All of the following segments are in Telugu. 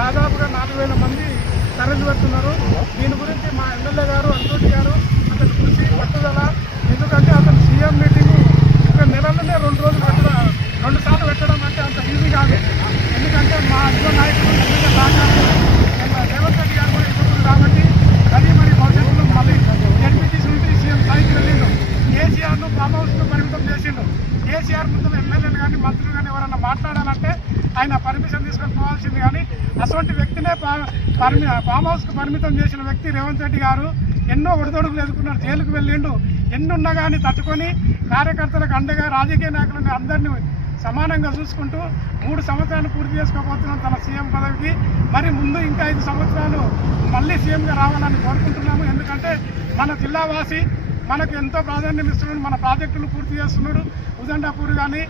దాదాపుగా 4000 మంది తరలి వస్తున్నారు. దీని గురించి మా ఎమ్మెల్యే గారు అంతోటి గారు అతని కృషి పట్టుదల, ఎందుకంటే అతను సీఎం మీటింగ్ ఇక్కడ నెలలోనే 2 రోజులు పెట్టడం, 2 సార్లు పెట్టడం అంటే అంత ఈజీ కాదు. ఎందుకంటే మా యువ నాయకులు ఎమ్మెల్యే సహకారం రేవంత్ రెడ్డి గారు కూడా ఇవ్వకూడదు కాబట్టి అది మరి భవిష్యత్తులో మళ్ళీ జడ్పీటీసీ నుండి సీఎం స్థాయికి వెళ్ళిండు. కేసీఆర్ను ఫామ్ హౌస్ను పరిమితం చేసిండు. కేసీఆర్ ముందు ఎమ్మెల్యేలు కానీ మంత్రులు కానీ ఎవరన్నా మాట్లాడాలంటే ఆయన పర్మిషన్ తీసుకొని పోవాల్సింది. కానీ అటువంటి వ్యక్తినే ఫామ్ హౌస్కు పరిమితం చేసిన వ్యక్తి రేవంత్ రెడ్డి గారు ఎన్నో ఒడిదొడుకులు ఎదుర్కొన్నారు, జైలుకు వెళ్ళిండు. ఎన్నున్నా కానీ తట్టుకొని కార్యకర్తలకు అండగా రాజకీయ నాయకులని అందరినీ సమానంగా చూసుకుంటూ 3 సంవత్సరాలు పూర్తి చేసుకోబోతున్నాం తన సీఎం పదవికి. మరి ముందు ఇంకా 5 సంవత్సరాలు మళ్ళీ సీఎంగా రావాలని కోరుకుంటున్నాము. ఎందుకంటే మన జిల్లావాసి మనకు ఎంతో ప్రాధాన్యం ఇస్తున్నాడు, మన ప్రాజెక్టులు పూర్తి చేస్తున్నాడు. ఉదండాపూర్ కానీ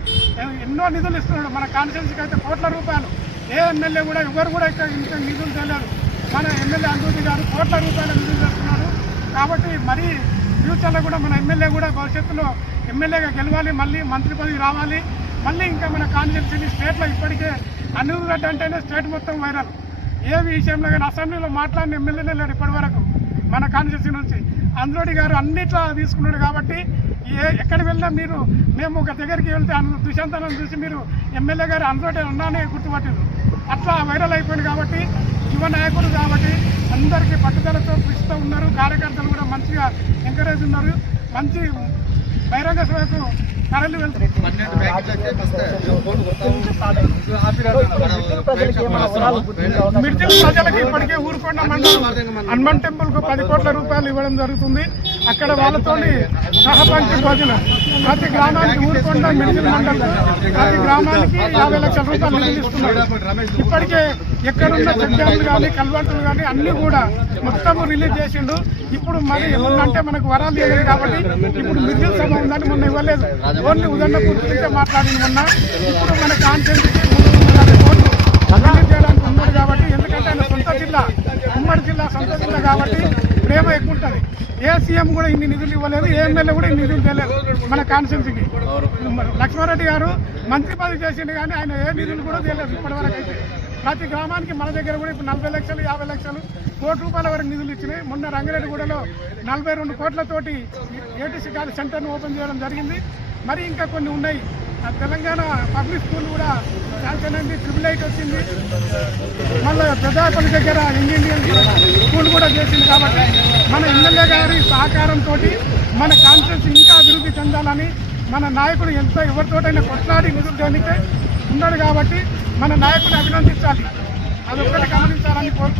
ఎన్నో నిధులు ఇస్తున్నాడు. మన కాన్స్టిట్యున్సీకి అయితే కోట్ల రూపాయలు, ఏ ఎమ్మెల్యే కూడా ఎవరు కూడా ఇక్కడ ఇంత నిధులు తెలియదు. మన ఎమ్మెల్యే అంతోటి గారు కోట్ల రూపాయల నిధులు చేస్తున్నారు. కాబట్టి మరి ఫ్యూచర్లో కూడా మన ఎమ్మెల్యే కూడా భవిష్యత్తులో ఎమ్మెల్యేగా గెలవాలి, మళ్ళీ మంత్రి పదవి రావాలి. మళ్ళీ ఇంకా మన కాన్స్టిట్యున్సీ స్టేట్లో ఇప్పటికే అనిరుద్ రెడ్డి అంటేనే స్టేట్ మొత్తం వైరల్. ఏ విషయంలో కానీ అసెంబ్లీలో మాట్లాడిన ఎమ్మెల్యేనే లేడు ఇప్పటి వరకు మన కాన్స్టిట్యున్సీ నుంచి. అంతోటి గారు అన్నిట్లో తీసుకున్నాడు కాబట్టి ఎక్కడికి వెళ్ళినా మేము ఒక దగ్గరికి వెళ్తే దుశాంతనం చూసి మీరు ఎమ్మెల్యే గారు అంతోటి అన్నానే గుర్తుపట్టారు. అట్లా వైరల్ అయిపోయింది కాబట్టి యువ నాయకుడు కాబట్టి అందరికీ పట్టుదలతో కృషితో ఉన్నారు. కార్యకర్తలు కూడా మంచిగా ఎంకరేజ్ ఉన్నారు. మంచి బహిరంగ సభకు తరలి వెళ్తున్నారు. మిర్చిల్ ప్రజలకు ఇప్పటికే ఊరుకొండ మండలం హనుమాన్ టెంపుల్ కు 10 కోట్ల రూపాయలు ఇవ్వడం జరుగుతుంది. అక్కడ వాళ్ళతో సహపంచి భోజనం ప్రతి గ్రామానికి ఊరుకొండ మిర్చిల్ మండలం ప్రతి గ్రామానికి 50 లక్షల రూపాయలు నిధులు ఇస్తున్నారు. ఇప్పటికే ఎక్కడున్న చెక్ డ్యాములు కానీ కల్వర్టులు కానీ అన్ని కూడా మొత్తం రిలీజ్ చేసిండు. ఇప్పుడు మరి ఏమన్నంటే మనకు వరాలు లేదు కాబట్టి ఇప్పుడు మిర్చిల్ సభ ఉందని మొన్న ఇవ్వలేదు, ఓన్లీ ఉదండపూర్ గురించే మాట్లాడింది మొన్న. ఇప్పుడు మన కాన్స్టిట్యున్సీకి 350 కోట్లు రిలీజ్ చేయడానికి ఉన్నాడు కాబట్టి, ఎందుకంటే ఆయన సొంత జిల్లా, ఉమ్మడి జిల్లా సొంత జిల్లా కాబట్టి ప్రేమ ఎక్కువ ఉంటుంది. ఏ సీఎం కూడా ఇన్ని నిధులు ఇవ్వలేదు, ఏ ఎమ్మెల్యే కూడా ఇన్ని నిధులు చేయలేదు మన కాన్స్టిట్యున్సీకి. లక్ష్మారెడ్డి గారు మంత్రి పదవి చేసిండు కానీ ఆయన ఏ నిధులు కూడా చేయలేదు ఇప్పటివరకు అయితే. ప్రతి గ్రామానికి మన దగ్గర కూడా ఇప్పుడు 40 లక్షలు 50 లక్షలు కోటి రూపాయల వరకు నిధులు ఇచ్చినాయి. మొన్న రంగారెడ్డిగూడలో 42 కోట్లతోటి ఏటీసీ కాలేజ్ సెంటర్ను ఓపెన్ చేయడం జరిగింది. మరి ఇంకా కొన్ని ఉన్నాయి. తెలంగాణ పబ్లిక్ స్కూల్ కూడా శాంక్షన్ అయింది, 888 వచ్చింది. మళ్ళీ పెద్దపల్లి దగ్గర ఇండియన్ స్కూల్ కూడా చేసింది. కాబట్టి మన ఎమ్మెల్యే గారి సహకారంతో మన కాన్స్టిట్యున్సీ ఇంకా అభివృద్ధి చెందాలని మన నాయకుడు ఎంత ఎవరితోటైనా కొట్లాడి నిధులు చేయనికే ఉన్నాడు కాబట్టి మన నాయకుడిని అభినందించాలి, అదొక్కటి గమనించాలని కోరుకుంటున్నాను.